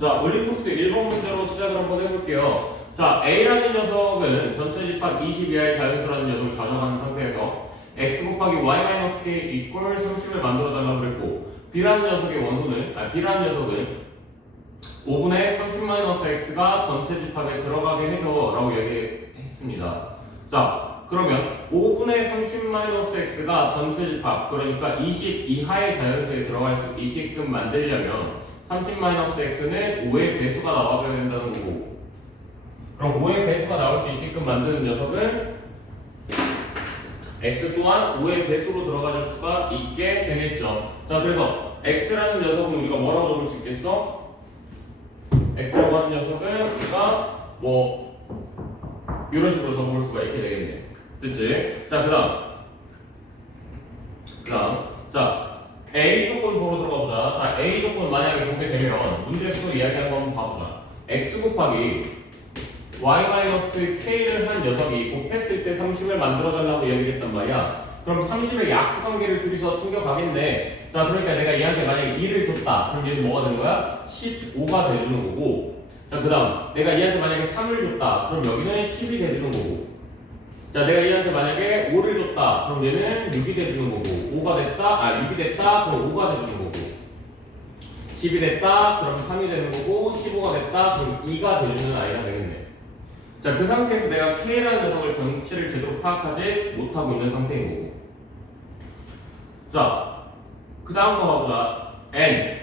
자, 올림푸스 1번 문제로 시작을 한번 해볼게요. 자, A라는 녀석은 전체 집합 20 이하의 자연수라는 녀석을 가져가는 상태에서 x 곱하기 y-k 이꼴 30을 만들어달라고 그랬고 B라는 녀석의 원소는, B라는 녀석은 5분의 30-x가 전체 집합에 들어가게 해줘 라고 얘기했습니다. 자, 그러면 5분의 30-x가 전체 집합, 그러니까 20 이하의 자연수에 들어갈 수 있게끔 만들려면 30-x는 5의 배수가 나와줘야 된다는 거고, 그럼 5의 배수가 나올 수 있게끔 만드는 녀석은 x 또한 5의 배수로 들어갈 수가 있게 되겠죠. 자, 그래서 x라는 녀석은 우리가 뭐라고 적을 수 있겠어? x라고 하는 녀석은 우리가 뭐 이런 식으로 적어볼 수가 있게 되겠네. 됐지? 자, 그 다음 자, A 조건 보러 들어가 보자. 자, A 조건 만약에 공개되면 문제에서 이야기하는 거 한번 봐보자. x 곱하기 y-k를 한 녀석이 곱했을 때 30을 만들어달라고 이야기를 했단 말이야. 그럼 30의 약수관계를 둘이서 챙겨가겠네. 자, 그러니까 내가 얘한테 만약에 2를 줬다. 그럼 얘는 뭐가 되는 거야? 15가 돼주는 거고. 자, 그 다음 내가 얘한테 만약에 3을 줬다. 그럼 여기는 10이 돼주는 거고. 자, 내가 얘한테 만약에 5를 줬다. 그럼 얘는 6이 돼주는 거고. 5가 됐다. 6이 됐다. 그럼 5가 돼주는 거고. 10이 됐다. 그럼 3이 되는 거고. 15가 됐다. 그럼 2가 돼주는 아이가 되겠네. 자, 그 상태에서 내가 K라는 녀석을 전체를 제대로 파악하지 못하고 있는 상태인 거고. 자, 그 다음 거 봐보자. N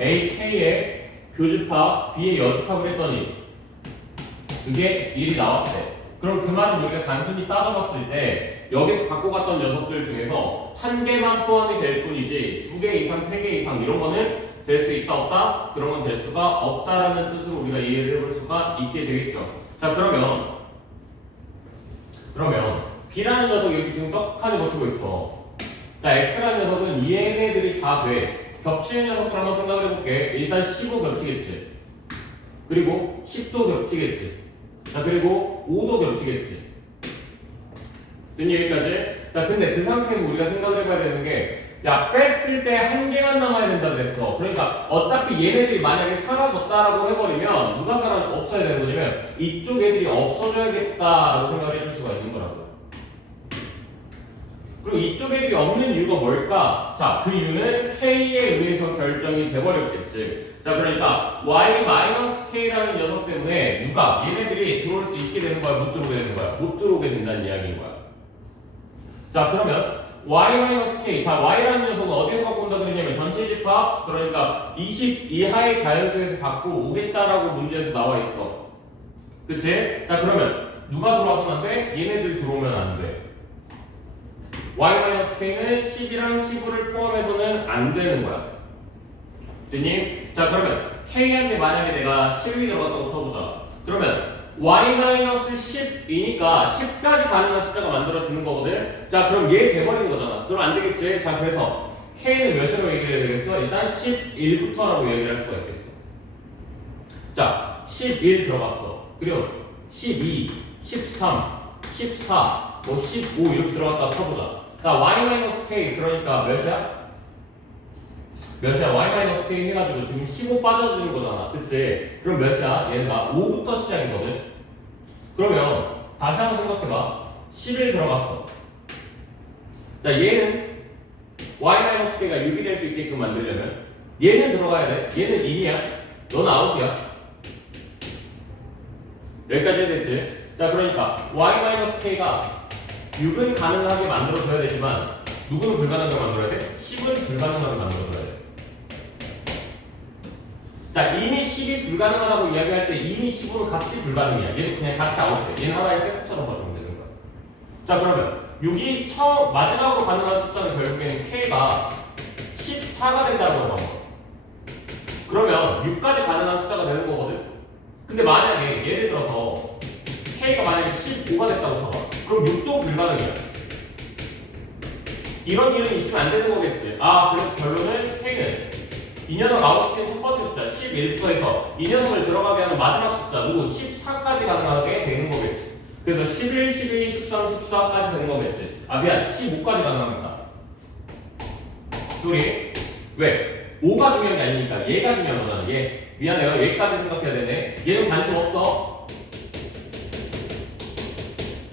AK의 교집합 B의 여집합을 했더니 그게 1이 나왔대. 그럼 그 말은 우리가 단순히 따져봤을 때 여기서 갖고 갔던 녀석들 중에서 한 개만 포함이 될 뿐이지 2개 이상, 3개 이상 이런 거는 될 수 있다 없다? 그런 건 될 수가 없다라는 뜻으로 우리가 이해를 해볼 수가 있게 되겠죠. 자, 그러면 B라는 녀석이 여기 지금 떡하니 버티고 있어. 자, X라는 녀석은 얘네들이 다 돼. 겹치는 녀석들 한번 생각을 해볼게. 일단 15 겹치겠지. 그리고 10도 겹치겠지. 자, 그리고 5도 겹치겠지. 됐니, 여기까지? 자, 근데 그 상태에서 우리가 생각을 해봐야 되는 게 야, 뺐을 때 한 개만 남아야 된다 그랬어. 그러니까 어차피 얘네들이 만약에 사라졌다라고 해버리면 누가 없어야 되는 거냐면 이쪽 애들이 없어져야겠다라고 생각을 해줄 수가 있는 거라고요. 그리고 이쪽 애들이 없는 이유가 뭘까? 자, 그 이유는 K에 의해서 결정이 돼버렸겠지. 자, 그러니까 Y-K라는 녀석 때문에 누가 얘네들이 들어올 수 있게 되는 거야? 못 들어오게 되는 거야? 못 들어오게 된다는 이야기인 거야. 자, 그러면 y-k. 자, y라는 녀석은 어디서 갖고 온다 그랬냐면 전체 집합, 그러니까 20 이하의 자연수에서 갖고 오겠다라고 문제에서 나와 있어. 그치? 자, 그러면 누가 들어와서는 안 돼? 얘네들 들어오면 안 돼. y-k는 10이랑 15를 포함해서는 안 되는 거야. 됐니? 자, 그러면 k한테 만약에 내가 10이 들어갔다고 쳐보자. 그러면 y-10이니까 10까지 가능한 숫자가 만들어지는 거거든. 자, 그럼 얘 돼버린 거잖아. 그럼 안 되겠지. 자, 그래서 K는 몇이라고 얘기를 해야 되겠어? 일단 11부터라고 얘기를 할 수가 있겠어. 자, 11 들어갔어. 그리고 12, 13, 14, 뭐 15 이렇게 들어갔다 쳐보자. 자, y-k 그러니까 몇이야? 몇이야? y-k 해가지고 지금 15 빠져주는 거잖아. 그치? 그럼 몇이야? 얘가 5부터 시작이거든? 그러면 다시 한번 생각해봐. 11 들어갔어. 자, 얘는 y-k가 6이 될 수 있게끔 만들려면 얘는 들어가야 돼. 얘는 인이야. 너는 아웃이야. 여기까지 해야 됐지? 자, 그러니까 y-k가 6은 가능하게 만들어줘야 되지만 누구는 불가능하게 만들어야 돼? 10은 불가능하게 만들어줘야 돼. 자, 이미 10이 불가능하다고 이야기할 때 이미 10으로 같이 불가능이야. 얘도 그냥 같이 아웃돼. 얘는 하나의 세트처럼 봐주면 되는 거야. 자, 그러면 6이 마지막으로 가능한 숫자는 결국에는 K가 14가 된다고 봐봐. 그러면 6까지 가능한 숫자가 되는 거거든? 근데 만약에 예를 들어서 K가 만약에 15가 됐다고 쳐봐. 그럼 6도 불가능이야. 이런 이름이 있으면 안 되는 거겠지. 아, 그래서 결론은 K는 이 녀석 아웃시키는 첫 번째 숫자 11부터 해서 이 녀석을 들어가게 하는 마지막 숫자 누구 14까지 가능하게 되는 거겠지. 그래서 11, 12, 13, 14까지 되는 거겠지. 아, 미안, 15까지 가능합니다. 소리 왜? 5가 중요한 게 아니니까 얘가 중요한 거잖아. 얘. 미안해요. 얘까지 생각해야 되네. 얘는 관심 없어.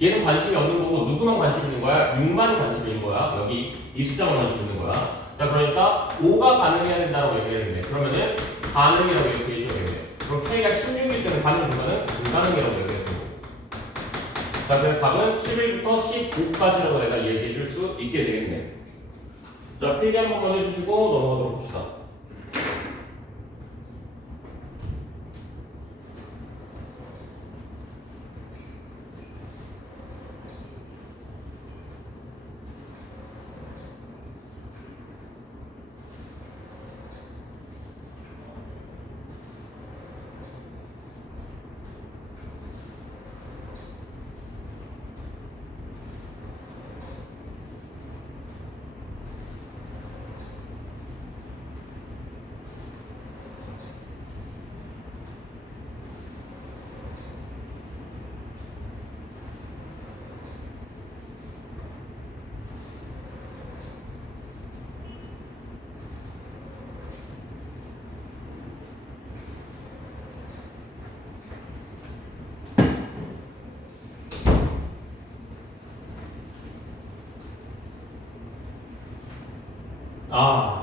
얘는 관심이 없는 거고 누구만 관심 있는 거야? 6만 관심 있는 거야. 여기 이 숫자만 관심 있는 거야. 자, 그러니까 5가 가능해야 된다고 얘기를 했네. 그러면은 가능이라고 이렇게 얘기해야겠네. 그럼 K가 16이기 때문에 가능보다는 불가능이라고 얘기했던 거고. 자, 그래서 답은 11부터 15까지라고 내가 얘기해 줄 수 있게 되겠네. 자, 필기 한 번만 해주시고 넘어가도록 합시다.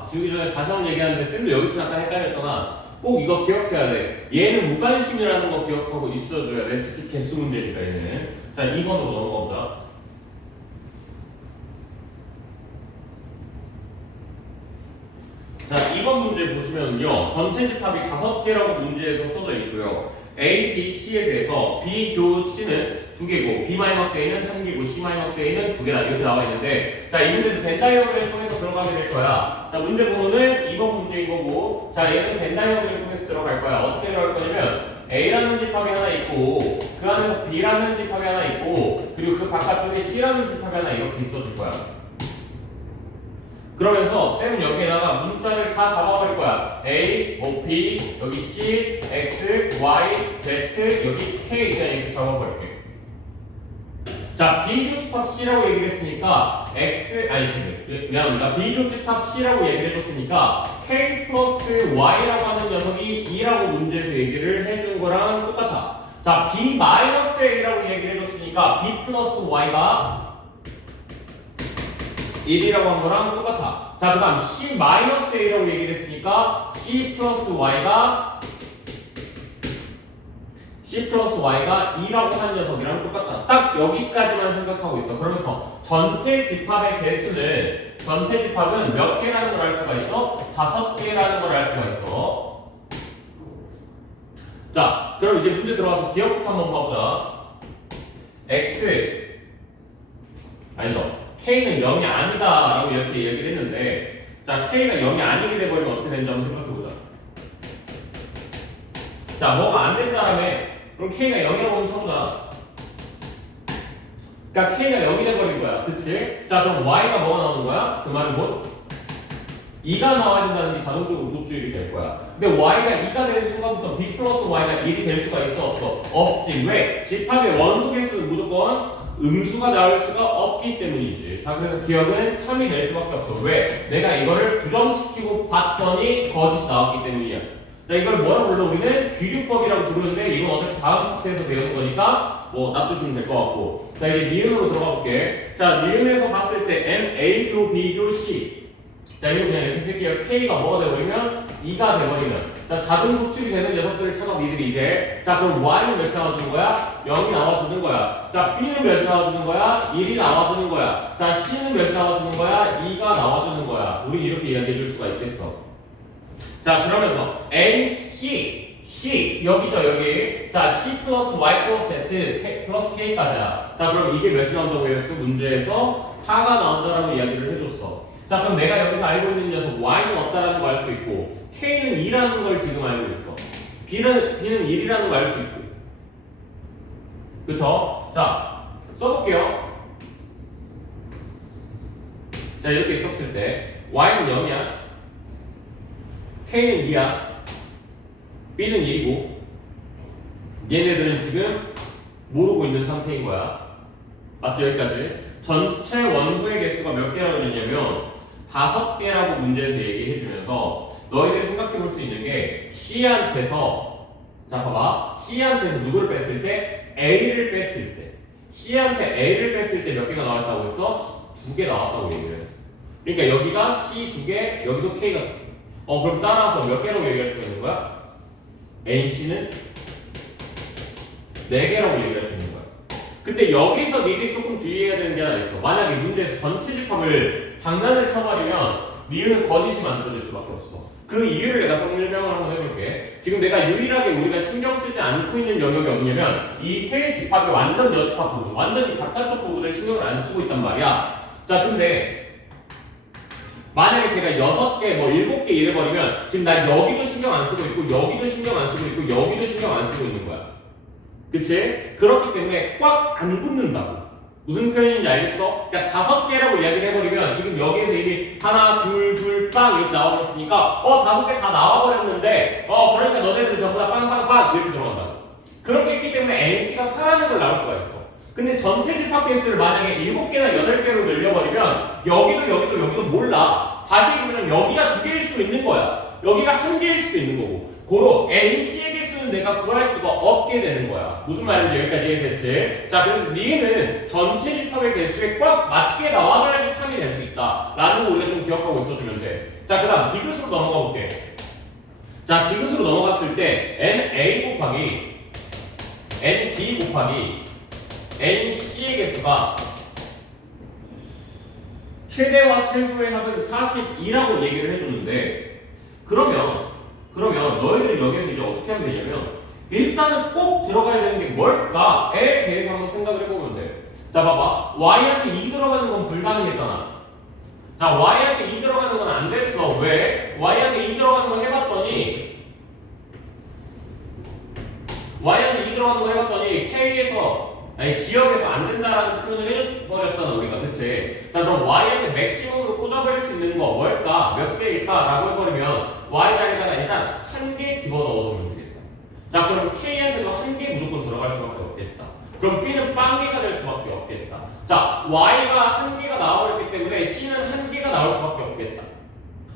지우기 전에 다시 한번 얘기하는데 쌤도 여기서 약간 헷갈렸잖아. 꼭 이거 기억해야 돼. 얘는 무관심이라는 거 기억하고 있어줘야 돼. 특히 개수 문제니까 얘는. 자, 2번으로 넘어가보자. 자, 2번 문제 보시면요. 전체 집합이 5개라고 문제에서 써져 있고요. A, B, C에 대해서 B, 교, C는 2개고 B-A는 1개고 C-A는 2개다 이렇게 나와 있는데, 자, 이 문제는 벤 다이어그램을 통해서 들어가게 될 거야. 자, 문제 번호는 2번 문제인 거고, 자, 얘는 벤 다이어그램을 통해서 들어갈 거야. 어떻게 들어갈 거냐면 A라는 집합이 하나 있고 그 안에서 B라는 집합이 하나 있고 그리고 그 바깥쪽에 C라는 집합이 하나 이렇게 있어줄 거야. 그러면서 쌤은 여기에다가 문자를 다 잡아버릴 거야. A, B, 여기 C, X, Y, Z, 여기 K 그냥 이렇게 잡아버릴게. 자, 비교집합 C라고 얘기를 했으니까 미안합니다. 비교집합 C라고 얘기를 해줬으니까 K 플러스 Y라고 하는 녀석이 2라고 문제에서 얘기를 해준 거랑 똑같아. 자, B 마이너스 A라고 얘기를 해줬으니까 B 플러스 Y가 1이라고 한 거랑 똑같아. 자, 그 다음 C 마이너스 A라고 얘기를 했으니까 C 플러스 Y가 2라고 하는 녀석이랑 똑같아. 딱 여기까지만 생각하고 있어. 그러면서 전체 집합의 전체 집합은 몇 개라는 걸 알 수가 있어? 5개라는 걸 알 수가 있어. 자, 그럼 이제 문제 들어가서 기억부터 한번 봐보자. K는 0이 아니다 라고 이렇게 얘기를 했는데, 자, K가 0이 아니게 돼버리면 어떻게 되는지 한번 생각해보자. 자, 뭐가 안 된다라며. 그럼 K가 0이라고 하면 처음이잖아. 그러니까 K가 0이 돼버린 거야. 그치? 자, 그럼 Y가 뭐가 나오는 거야? 그 말은 뭐? 2가 나와야 된다는 게 자동적으로 도출이 될 거야. 근데 Y가 2가 되는 순간부터 B 플러스 Y가 1이 될 수가 있어? 없어? 없지. 왜? 집합의 원소 개수는 무조건 음수가 나올 수가 없기 때문이지. 자, 그래서 기억은 참이 될 수밖에 없어. 왜? 내가 이거를 부정시키고 봤더니 거짓이 나왔기 때문이야. 자, 이걸 뭐라고 불러? 우리는 귀류법이라고 부르는데 이건 어차피 다음 파트에서 배우는 거니까 뭐 놔두시면 될 것 같고. 자, 이제 니은으로 들어가 볼게. 자, 니은에서 봤을 때 M, A, 교, B, 교, C. 자, 이거 그냥 이렇게 쓸게요. K가 뭐가 돼버리면 2가 돼버리면. 자, 자동 도출이 되는 녀석들을 찾아 니들이 이제. 자, 그럼 Y는 몇이 나와주는 거야? 0이 나와주는 거야. 자, B는 몇이 나와주는 거야? 1이 나와주는 거야. 자, C는 몇이 나와주는 거야? 2가 나와주는 거야. 우리 이렇게 이야기해 줄 수가 있겠어. 자, 그러면서 M, C 여기죠, 여기. 자, C 플러스 Y 플러스 Z 플러스 K까지야. 자, 그럼 이게 몇이 나온다고 했어? 문제에서 4가 나온다라고 이야기를 해줬어. 자, 그럼 내가 여기서 알고 있는 녀석 Y는 없다라는 거 알 수 있고 K는 2라는 걸 지금 알고 있어. B는 1이라는 거 알 수 있고. 그쵸? 자, 써볼게요. 자, 이렇게 썼을 때 Y는 0이야. K는 2야. B는 1이고 얘네들은 지금 모르고 있는 상태인 거야. 맞죠? 여기까지. 전체 원소의 개수가 몇 개라고 했냐면 5개라고 문제에서 얘기해 주면서 너희들이 생각해 볼 수 있는 게 C한테서 자 봐봐 C한테서 누구를 뺐을 때 A를 뺐을 때 C한테 A를 뺐을 때 몇 개가 나왔다고 했어? 2개 나왔다고 얘기를 했어. 그러니까 여기가 C 2개 여기도 K가 2개. 그럼 따라서 몇 개라고 얘기할 수가 있는 거야? NC는 4개라고 얘기할 수 있는 거야. 근데 여기서 니들이 조금 주의해야 되는 게 하나 있어. 만약에 문제에서 전체 집합을 장난을 쳐버리면 니은 거짓이 만들어질 수밖에 없어. 그 이유를 내가 설명을 한번 해볼게. 지금 내가 유일하게 우리가 신경 쓰지 않고 있는 영역이 어디냐면 이 세 집합의 완전 여집합 부분, 완전히 바깥쪽 부분을 신경을 안 쓰고 있단 말이야. 자, 근데 만약에 제가 6개, 뭐 7개 이래버리면 지금 난 여기도 신경 안 쓰고 있고 여기도 신경 안 쓰고 있고 여기도 신경 안 쓰고 있는 거야. 그치? 그렇기 때문에 꽉 안 붙는다고. 무슨 표현인지 알겠어? 그러니까 5개라고 이야기를 해버리면 지금 여기에서 이미 하나, 둘, 둘, 빵 이렇게 나와버렸으니까 5개 다 나와버렸는데 그러니까 너네들 전부 다 빵빵빵 이렇게 들어간다고. 그렇게 했기 때문에 NC가 4라는 걸 나올 수가 있어. 근데 전체 집합 개수를 만약에 7개나 8개로 늘려버리면 여기도 몰라. 다시 얘기하면 여기가 2개일 수도 있는 거야. 여기가 1개일 수도 있는 거고. 고로 NC의 개수는 내가 구할 수가 없게 되는 거야. 무슨 말인지 여기까지 이해됐지? 자, 그래서 니는 전체 집합의 개수에 꽉 맞게 나와줘야지 참이 될 수 있다 라는 거 우리가 좀 기억하고 있어주면 돼. 자, 그 다음 디귿으로 넘어가 볼게. 자, 디귿으로 넘어갔을 때 NA 곱하기 NB 곱하기 NC의 개수가 최대와 최소의 합은 42라고 얘기를 해줬는데 그러면 너희들 여기서 이제 어떻게 하면 되냐면 일단은 꼭 들어가야 되는 게 뭘까에 대해서 한번 생각을 해보면 돼. 자, 봐봐. Y한테 2 들어가는 건 불가능했잖아. 자, Y한테 2 들어가는 건 안 됐어. 왜? Y한테 2 들어가는 거 해봤더니 기억에서 안 된다라는 표현을 해버렸잖아 우리가. 그치? 자, 그럼 Y한테 맥시멈으로 꽂아버릴 수 있는 거 뭘까? 몇 개일까? 라고 해버리면 Y 자리에다가 일단 1개 집어넣어주면 되겠다. 자, 그럼 K한테도 1개 무조건 들어갈 수밖에 없겠다. 그럼 B는 빵개가 될 수밖에 없겠다. 자, Y가 1개가 나와버렸기 때문에 C는 1개가 나올 수밖에 없겠다.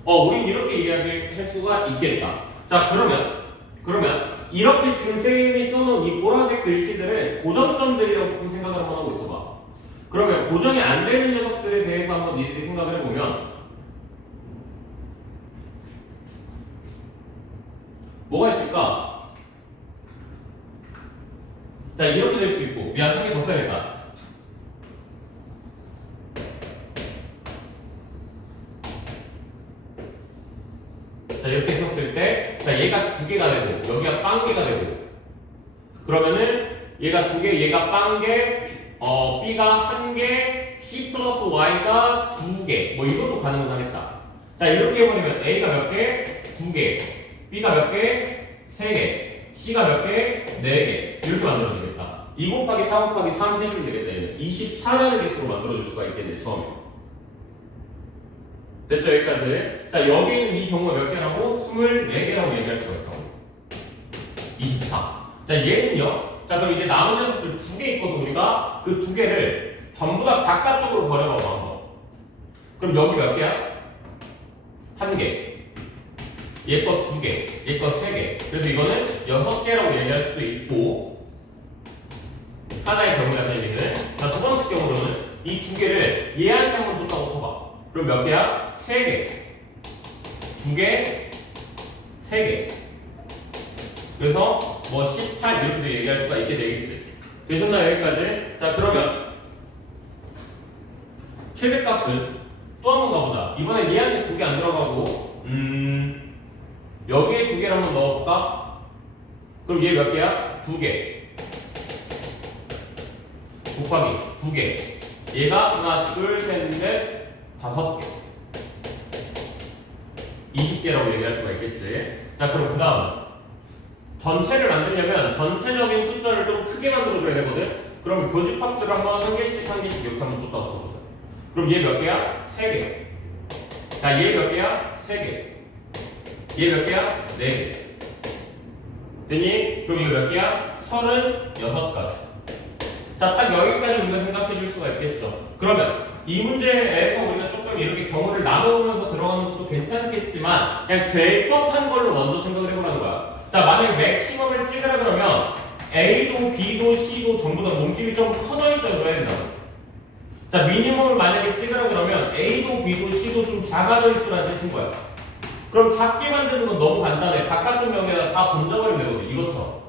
우린 이렇게 이야기할 수가 있겠다. 자, 그러면 이렇게 지금 쌤이 써놓은 이 보라색 글씨들은 고정점들이라고 조금 생각을 한번 하고 있어봐. 그러면 고정이 안 되는 녀석들에 대해서 한번 니들이 생각을 해보면 뭐가 있을까? 자, 이렇게 될 수 있고, 미안, 1개 더 써야겠다. 자, 이렇게 썼을 때, 자, 얘가 2개가 되고, 여기가 빵개가 되고, 그러면은 얘가 2개, 얘가 빵개, B가 1개, C 플러스 Y가 2개, 뭐 이것도 가능은 하겠다. 자, 이렇게 해버리면 A가 몇 개? 2개, B가 몇 개? 3개, C가 몇 개? 4개. 이렇게 만들어주겠다. 2 곱하기 4 곱하기 3 해주면 되겠다. 얘는 24라는 개수로 만들어줄 수가 있겠네, 처음에. 됐죠? 여기까지. 자, 여기 있는 이 경우가 몇 개라고? 24개라고 얘기할 수가 있다고. 24. 자, 얘는요. 자, 그럼 이제 남은 녀석들 2개 있거든, 우리가. 그 2개를 전부 다 바깥쪽으로 버려봐봐, 한번. 그럼 여기 몇 개야? 1개. 얘 거 2개. 얘 거 3개. 그래서 이거는 6개라고 얘기할 수도 있고, 하나의 경우 같은 얘기는. 자, 두 번째 경우로는 이 2개를 얘한테 한번 줬다고 쳐봐. 그럼 몇 개야? 3개. 2개, 3개. 그래서 뭐 18 이렇게도 얘기할 수가 있게 되겠지. 되셨나요? 여기까지? 자, 그러면 최대값은 또 한번 가보자. 이번엔 얘한테 2개 안 들어가고 여기에 2개를 한번 넣어볼까? 그럼 얘 몇 개야? 2개 곱하기 2개. 얘가 하나, 둘, 셋, 넷, 5개. 20개라고 얘기할 수가 있겠지. 자, 그럼 그 다음 전체를 만들려면 전체적인 숫자를 좀 크게 만들어줘야 되거든. 그럼 교집합들을 한번 한 개씩 이렇게 한번 줬다고 쳐보자. 그럼 얘 몇 개야? 3개. 자, 얘 몇 개야? 3개. 얘 몇 개야? 4개. 됐니? 그럼 이거 몇 개야? 36가지. 자, 딱 여기까지 우리가 생각해 줄 수가 있겠죠. 그러면 이 문제에서 우리가 조금 이렇게 경우를 나눠보면서 들어가는 것도 괜찮겠지만 그냥 될 법한 걸로 먼저 생각을 해보라는 거야. 자, 만약에 맥시멈을 찍으라 그러면 A도 B도 C도 전부 다 몸집이 좀 커져 있어야 그래야 된다고. 자, 미니멈을 만약에 찍으라 그러면 A도 B도 C도 좀 작아져 있으라는 뜻인 거야. 그럼 작게 만드는 건 너무 간단해. 바깥쪽 면에다 다 던져버리면 되거든. 이것처럼.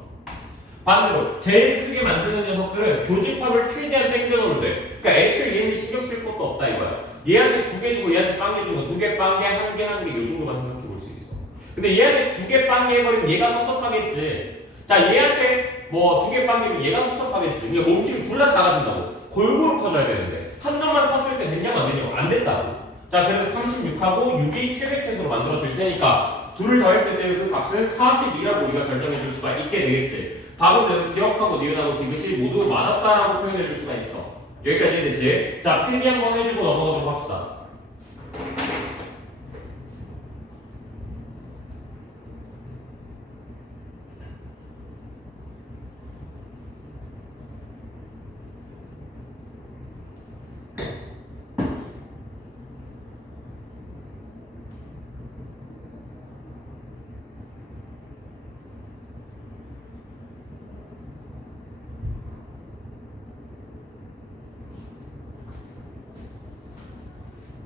반대로 제일 크게 만드는 녀석들은 교집합을 최대한 당겨놓으면 돼. 그러니까 애초에 얘는 신경 쓸 것도 없다 이거야. 얘한테 2개 주고 얘한테 빵개 주고 2개 빵개 1개 1개 요 정도만 생각해 볼 수 있어. 근데 얘한테 2개 빵개 해버리면 얘가 섭섭하겠지. 자, 얘한테 뭐 2개 빵개면 얘가 섭섭하겠지. 근데 몸집이 둘 다 작아진다고. 골고루 커져야 되는데 한 점만 컸을 때 됐냐고 안 되냐고. 안 됐다고. 자, 그래서 36하고 6이 최대체수로 만들어질 테니까 둘을 더했을 때 그 값은 42라고 우리가 결정해 줄 수가 있게 되겠지. 답은 그래서 기억하고 니은하고 디귿이 모두 맞았다라고 표현해 줄 수가 있어. 여기까지 되지? 자, 필기 한번 해주고 넘어가도록 합시다.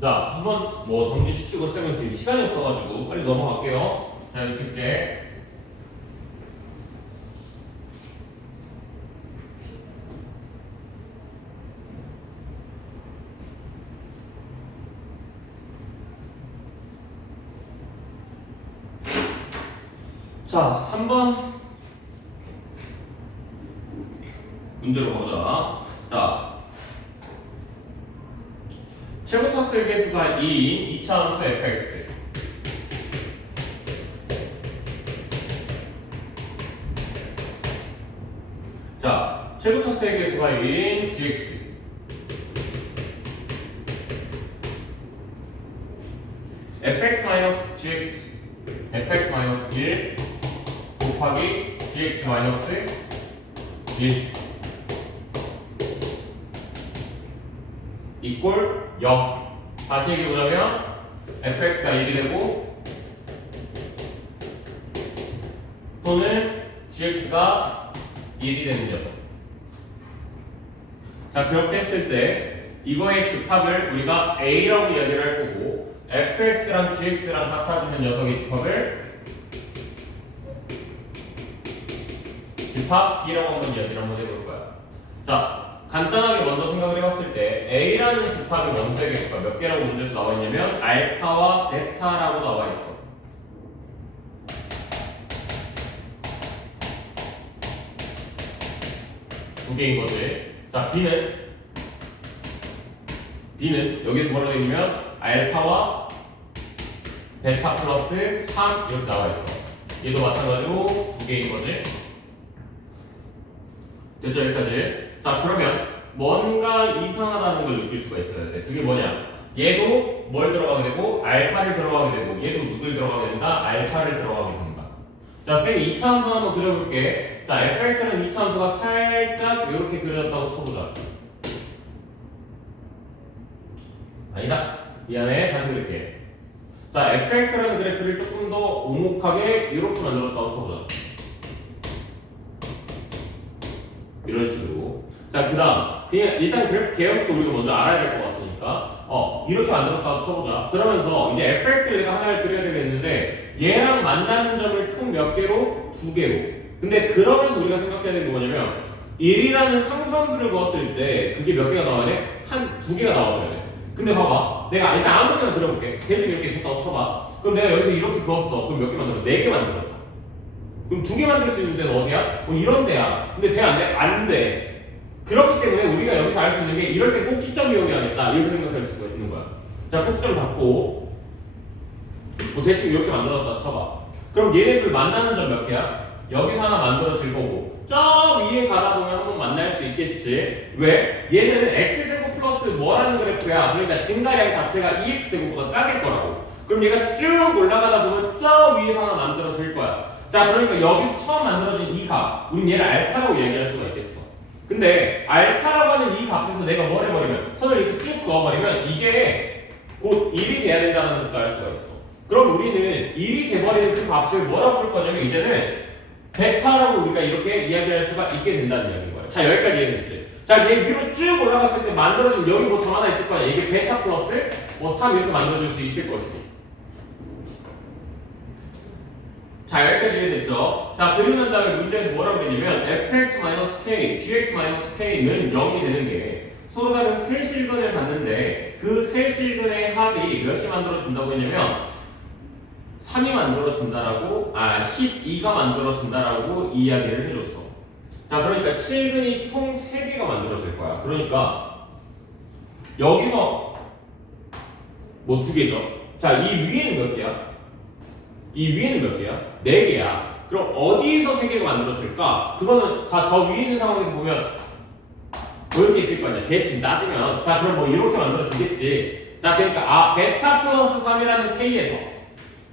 자, 한번 뭐 정지시키고 쌤은 지금 시간이 없어가지고 빨리 넘어갈게요. 자, 여기 줄게. 자, 3번 문제로 가보자. 자, 최고차수의 개수가 2인 2차 함수 fx. 자, 최고차수의 개수가 1인 gx. fx-gx fx-1 곱하기 gx-1 이꼴 0. 다시 얘기해보자면 fx가 1이 되고 또는 gx가 1이 되는 녀석. 자, 그렇게 했을 때 이거의 집합을 우리가 a라고 이야기를 할 거고 fx랑 gx랑 같아지는 녀석의 집합을 집합 b라고 한번 이야기를 한번 해볼 거야. 자, 간단하게 먼저 생각을 해봤을 때 A라는 집합이 먼저 되겠을까? 몇 개라고 문제에서 나와 있냐면 알파와 베타라고 나와 있어. 두 개인 거지. 자, B는 여기서 뭐라고 되어 있냐면 알파와 베타 플러스 3 이렇게 나와 있어. 얘도 마찬가지로 두 개인 거지. 됐죠? 여기까지. 자, 그러면 뭔가 이상하다는 걸 느낄 수가 있어야 돼. 그게 뭐냐? 얘도 뭘 들어가게 되고 알파를 들어가게 되고 얘도 누굴 들어가게 된다? 알파를 들어가게 된다. 자, 쌤이 2차 함수 한번 그려볼게. 자, fx는 2차 함수가 살짝 이렇게 그려졌다고 쳐보자. 아니다. 미안해. 다시 그릴게. 자, fx라는 그래프를 조금 더 오목하게 이렇게 만들었다고 쳐보자. 이런 식으로. 자, 그 다음 그냥 일단 그래프 개형부터 우리가 먼저 알아야 될 것 같으니까 이렇게 만들었다고 쳐보자. 그러면서 이제 fx를 내가 하나를 그려야 되겠는데 얘랑 만나는 점을 총 몇 개로? 2개로. 근데 그러면서 우리가 생각해야 되는 게 뭐냐면 1이라는 상수함수를 그었을 때 그게 몇 개가 나와야 돼? 한 2개가 나와줘야 돼. 근데 봐봐, 내가 일단 아무데나 그려볼게. 대충 이렇게 있었다고 쳐봐. 그럼 내가 여기서 이렇게 그었어. 그럼 몇 개 만들어? 4개 만들어줘. 그럼 2개 만들 수 있는 데는 어디야? 뭐 이런 데야. 근데 돼 안 돼? 안 돼. 그렇기 때문에 우리가 여기서 알 수 있는 게 이럴 때 꼭지점 이용해야겠다 이렇게 생각할 수가 있는 거야. 자, 꼭지점 잡고 뭐 대충 이렇게 만들었다 쳐봐. 그럼 얘네들 만나는 점 몇 개야? 여기서 하나 만들어질 거고 저 위에 가다 보면 한번 만날 수 있겠지. 왜? 얘는 x제곱 플러스 뭐라는 그래프야. 그러니까 증가량 자체가 2x제곱보다 작을 거라고. 그럼 얘가 쭉 올라가다 보면 저 위에서 하나 만들어질 거야. 자, 그러니까 여기서 처음 만들어진 이 값, 우린 얘를 알파라고 얘기할 수가 있겠어. 근데 알파라고 하는 이 값에서 내가 뭘 해버리면 선을 이렇게 쭉 그어버리면 이게 곧 1이 돼야 된다는 것도 알 수가 있어. 그럼 우리는 1이 돼버리는 그 값을 뭐라고 부를 거냐면 이제는 베타라고 우리가 이렇게 이야기할 수가 있게 된다는 이야기인 거야. 자, 여기까지 이해됐지? 자, 얘 위로 쭉 올라갔을 때 만들어진 여기 뭐 점 하나 있을 거야. 이게 베타 플러스 뭐 3 이렇게 만들어질 수 있을 것이고. 자, 여기까지 이해됐죠? 자, 그리고 난 다음에 문제에서 뭐라고 그랬냐면 fx-k, gx-k는 0이 되는 게 서로 다른 세 실근을 갖는데 그 세 실근의 합이 몇이 만들어준다고 했냐면 3이 만들어준다라고 12가 만들어준다라고 이야기를 해줬어. 자, 그러니까 실근이 총 3개가 만들어질 거야. 그러니까 여기서 뭐 2개죠. 자, 이 위에는 몇 개야? 이 위에는 몇 개야? 4개야. 그럼 어디서 3개가 만들어질까? 그거는 자, 저 위에 있는 상황에서 보면 뭐 이렇게 있을 거 아니야. 대충 따지면 자, 그럼 뭐 이렇게 만들어지겠지. 자, 그러니까 베타 플러스 3이라는 K에서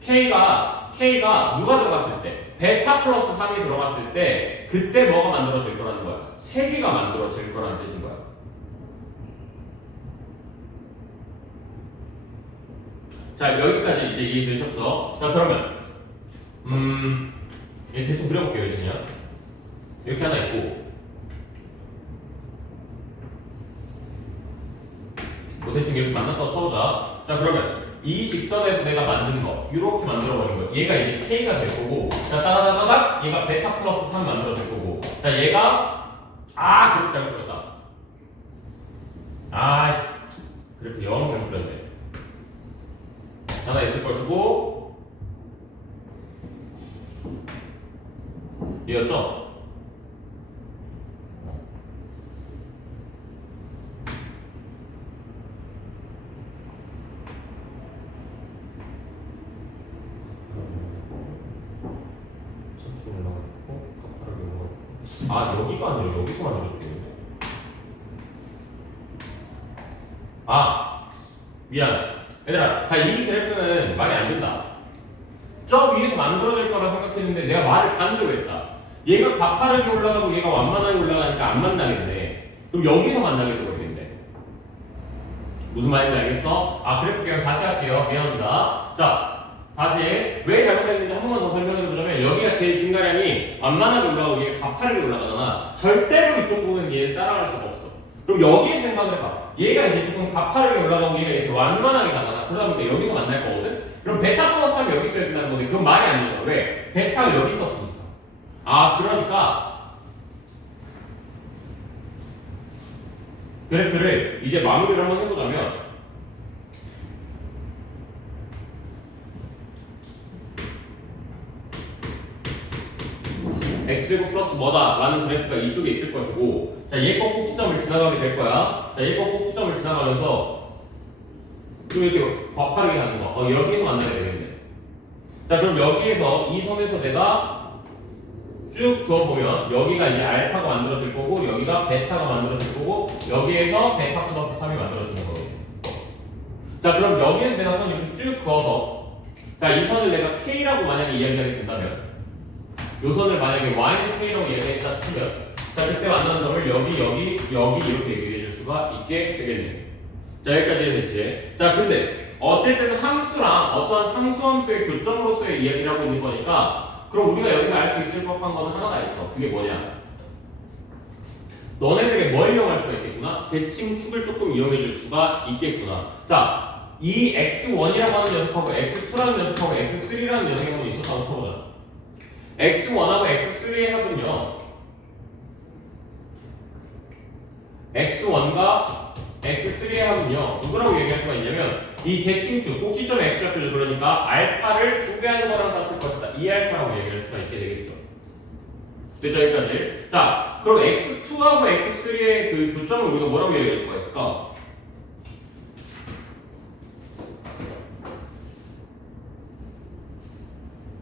K가 누가 들어갔을 때 베타 플러스 3이 들어갔을 때 그때 뭐가 만들어질 거라는 거야? 3개가 만들어질 거라는 뜻인 거야. 자, 여기까지 이제 이해되셨죠? 자, 그러면 대충 그려볼게요. 이제 그냥 이렇게 하나 있고 뭐 대충 이렇게 만났다고 쳐보자. 자, 그러면 이 직선에서 내가 만든 거 이렇게 만들어버린 거 얘가 이제 K가 될 거고, 자, 따다다다닥 얘가 베타 플러스 3 만들어질 거고, 자, 얘가 그렇게 잘못 그렸다. 그렇게 영 잘못 그렸네. 하나 있을 것이고 이었죠? 여기가 아니라 여기서 만들어주겠는데? 미안. 얘들아, 자, 이 그래프는 말이 안 된다. 저 위에서 만들어질 거라 생각했는데 내가 말을 반대로 했다. 얘가 가파르게 올라가고 얘가 완만하게 올라가니까 안 만나겠네. 그럼 여기서 만나게 되겠네. 무슨 말인지 알겠어? 그래프 그냥 다시 할게요. 미안합니다. 자, 다시 왜 잘못했는지 한 번만 더 설명해 보자면 여기가 제일 증가량이 완만하게 올라가고 얘가 가파르게 올라가잖아. 절대로 이쪽 부분에서 얘를 따라갈 수가 없어. 그럼 여기에 생각을 해봐. 얘가 이제 조금 가파르게 올라가고 얘가 이렇게 완만하게 가잖아. 그러다 보니까 여기서 만날 거거든? 그럼 베타 플러스 3이 여기 있어야 된다는 건데 그건 말이 안 되잖아. 왜? 베타가 여기 있었으니까. 그러니까 그래프를 이제 마무리를 한번 해보자면 x제곱 플러스 뭐다 라는 그래프가 이쪽에 있을 것이고, 자, 얘 거 꼭지점을 지나가게 될 거야. 자, 얘 거 꼭지점을 지나가면서 좀 이렇게 가파르게 가는 거 여기에서 만나야 되겠네. 자, 그럼 여기에서 이 선에서 내가 쭉 그어보면 여기가 이제 알파가 만들어질 거고 여기가 베타가 만들어질 거고 여기에서 베타 플러스 3이 만들어지는 거거든요. 자, 그럼 여기에서 내가 선 이렇게 쭉 그어서 자, 이 선을 내가 K라고 만약에 이야기하게 된다면 요 선을 만약에 Y는 K라고 이야기했다 치면 자, 그때 만나는 점을 여기 이렇게 얘기해 줄 수가 있게 되겠네요. 자, 여기까지 됐지? 자, 근데 어쨌든 함수랑 어떠한 상수함수의 교점으로서의 이야기를 하고 있는 거니까 그럼 우리가 여기서 알 수 있을 법한 거는 하나가 있어. 그게 뭐냐? 너네들에게 뭘 이용할 수가 있겠구나? 대칭축을 조금 이용해 줄 수가 있겠구나. 자, 이 x1이라고 하는 녀석하고 x2라는 녀석하고 x3라는 녀석이 한번 있었다고 쳐보자. x1하고 x3의 합은요, x1과 x3의 합은요 누구라고 얘기할 수가 있냐면 이 대칭축 꼭지점 x좌표죠. 그러니까 알파를 2배하는 거랑 같을 것이다. 이 알파라고 얘기할 수가 있게 되겠죠. 됐죠? 여기까지. 자, 그럼 x2하고 x3의 그 교점을 우리가 뭐라고 얘기할 수가 있을까?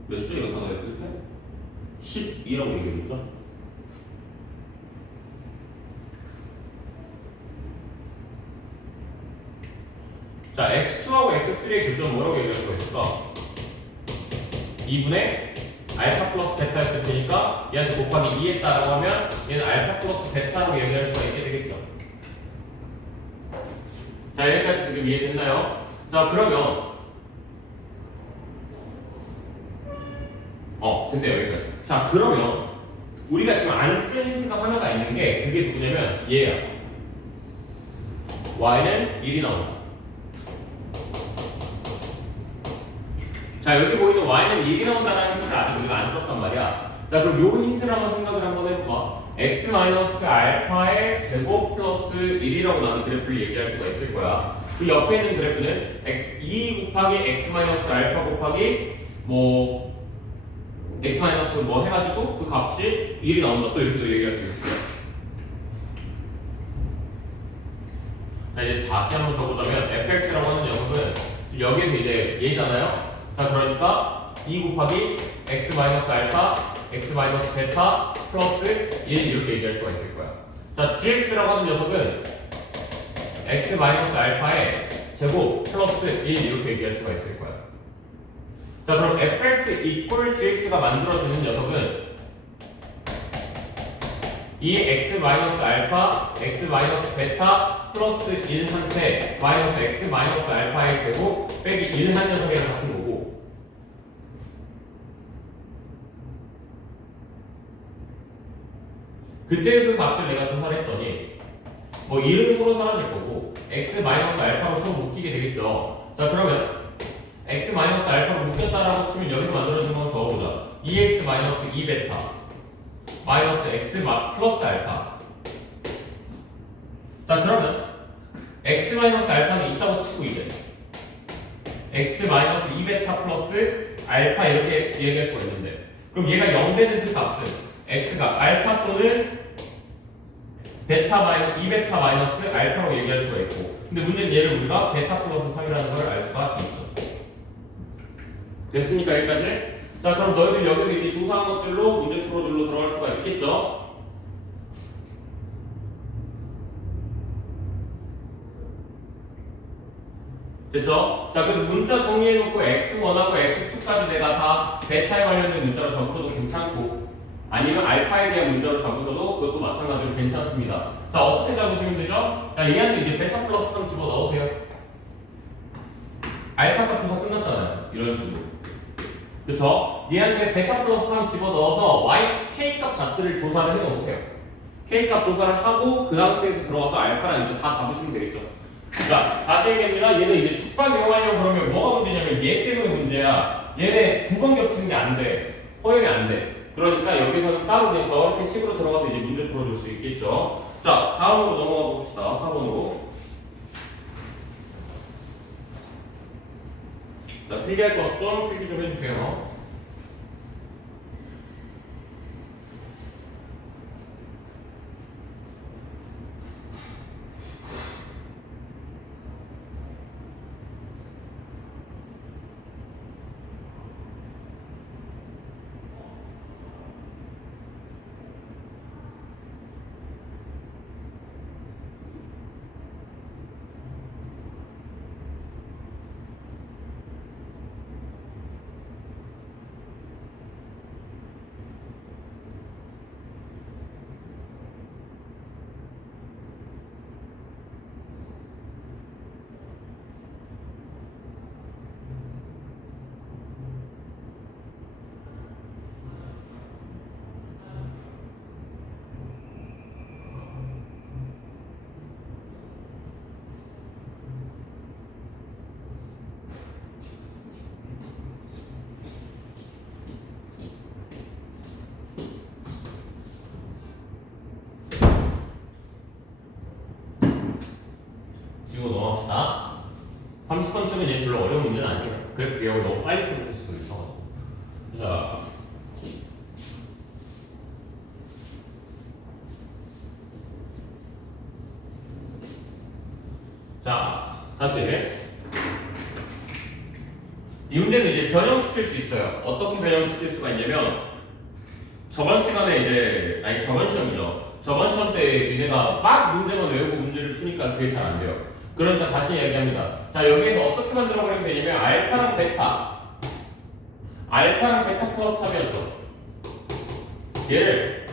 몇 수에 나타나겠을 때? 12라고 얘기했죠? 자, x2하고 x3의 교점은 뭐라고 얘기할 수가 있을까? 2분의 알파 플러스 베타였을 테니까 얘한테 곱하기 2 했다라고 하면 얘는 알파 플러스 베타라고 얘기할 수가 있게 되겠죠. 자, 여기까지 지금 이해됐나요? 자 그러면 근데 여기까지. 자 그러면 우리가 지금 안 쓴 힌트가 하나가 있는 게 그게 누구냐면 얘야. y는 1이 나온다. 자 여기 보이는 y는 1이 나온다는 힌트를 아직 우리가 안 썼단 말이야. 자 그럼 요 힌트를 한번 생각을 한번 해볼까? x 알파의 제곱 플러스 1이라고 나는 그래프를 얘기할 수가 있을 거야. 그 옆에 있는 그래프는 2 곱하기 x 알파 곱하기 x 뭐 해가지고 그 값이 1이 나온다. 또 이렇게도 얘기할 수 있을 거야. 자 이제 다시 한번 적어보자면 fx라고 하는 녀석은 여기에서 이제 얘잖아요. 자 그러니까 2 곱하기 x 알파 x 베타 플러스 1 이렇게 얘기할 수가 있을 거야. 자 gx라고 하는 녀석은 x 알파의 제곱 플러스 1 이렇게 얘기할 수가 있을 거야. 자 그럼 fx equal gx가 만들어지는 녀석은 이 x 알파 x 베타 플러스 1한테 마이너스 x 알파의 제곱 빼기 1 한 녀석이랑 같은 거고, 그때 그 값을 내가 조사를 했더니 이름 서로 사라질 거고 x 알파로 서로 묶이게 되겠죠. 자 그러면 x 알파로 묶였다라고 치면 여기서 만들어진 건 적어보자. 2x 2베타 마이너스 x 플러스 알파. 자 그러면 x 알파는 있다고 치고 이제 x 2베타 플러스 알파 이렇게 얘기할 수가 있는데, 그럼 얘가 0 되는 그 값은 x가 알파 또는 베타 2베타 마이너스 알파로 얘기할 수가 있고, 근데 문제는 얘를 우리가 베타 플러스 3이라는 걸 알 수가 있죠. 됐습니까? 여기까지? 자 그럼 너희들 여기서 이제 조사한 것들로 문제 풀어줄로 들어갈 수가 있겠죠? 됐죠? 자 그래서 문자 정리해놓고 x1하고 x2까지 내가 다 베타에 관련된 문자로 적으셔도 괜찮고, 아니면 알파에 대한 문자로 적으셔도 그것도 마찬가지로 괜찮습니다. 자 어떻게 적으시면 되죠? 자 얘한테 이제 베타 플러스 3 집어 넣으세요. 알파 값 조사 끝났잖아요. 이런 식으로. 그쵸? 얘한테 베타 플러스 3 집어넣어서 k 값 자체를 조사를 해놓으세요. k 값 조사를 하고 그 상태에서 들어가서 알파랑 이제 다 잡으시면 되겠죠. 자 다시 얘기합니다. 얘는 이제 축방 이용하려고 그러면 뭐가 문제냐면 얘 때문에 문제야. 얘네 두 번 겹치는 게 안 돼. 허용이 안 돼. 그러니까 여기서는 따로 그냥 저렇게 식으로 들어가서 이제 문제 풀어줄 수 있겠죠. 자 다음으로 넘어가 봅시다. 4번으로. 자, 필기할 것 좀 필기 좀 해주세요. 이거 넘어갑시다. 30번 치면 얘 별로 어려운 문제는 아니에요. 그래프 기억을 너무 빨리 풀어줄 수도 있어가지고. 자, 다시. 이 문제는 이제 변형시킬 수 있어요. 어떻게 변형시킬 수가 있냐면, 저번 시간에 이제, 아니 저번 시험이죠. 저번 시험 때 니네가 막 문제만 외우고 문제를 푸니까 그게 잘 안 돼요. 그러니까 다시 얘기합니다. 자, 여기에서 어떻게 만들어 버리면 되냐면, 알파랑 베타 플러스 3이었죠. 얘를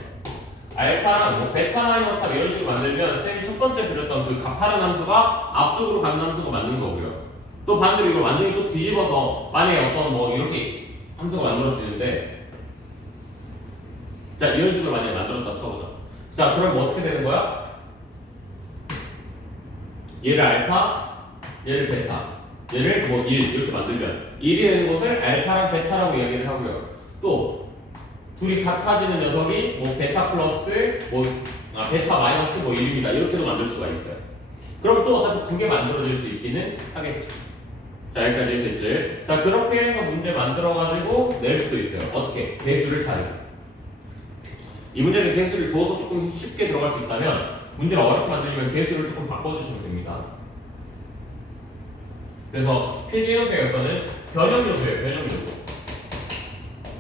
알파랑 베타 마이너스 3 이런 식으로 만들면 쌤이 첫 번째 그렸던 그 가파른 함수가 앞쪽으로 가는 함수가 맞는 거고요. 또 반대로 이걸 완전히 또 뒤집어서 만약에 어떤 뭐 이렇게 함수가 만들어지는데 자 이런 식으로 만약에 만들었다 쳐보자. 자 그럼 뭐 어떻게 되는 거야? 얘를 알파, 얘를 베타, 얘를 뭐 1 이렇게 만들면 1이 되는 것을 알파랑 베타라고 이야기를 하고요. 또 둘이 같아지는 녀석이 뭐 베타 플러스 베타 마이너스 뭐 1입니다. 이렇게도 만들 수가 있어요. 그럼 또 어차피 두 개 만들어질 수 있기는 하겠죠. 자 여기까지 됐지. 자 그렇게 해서 문제 만들어가지고 낼 수도 있어요. 어떻게? 개수를 타요. 이 문제는 개수를 주어서 조금 쉽게 들어갈 수 있다면 문제를 어렵게 만들면 개수를 조금 바꿔주시면 됩니다. 그래서 필기해놓으세요. 이거는 변형 요소예요. 변형 요소.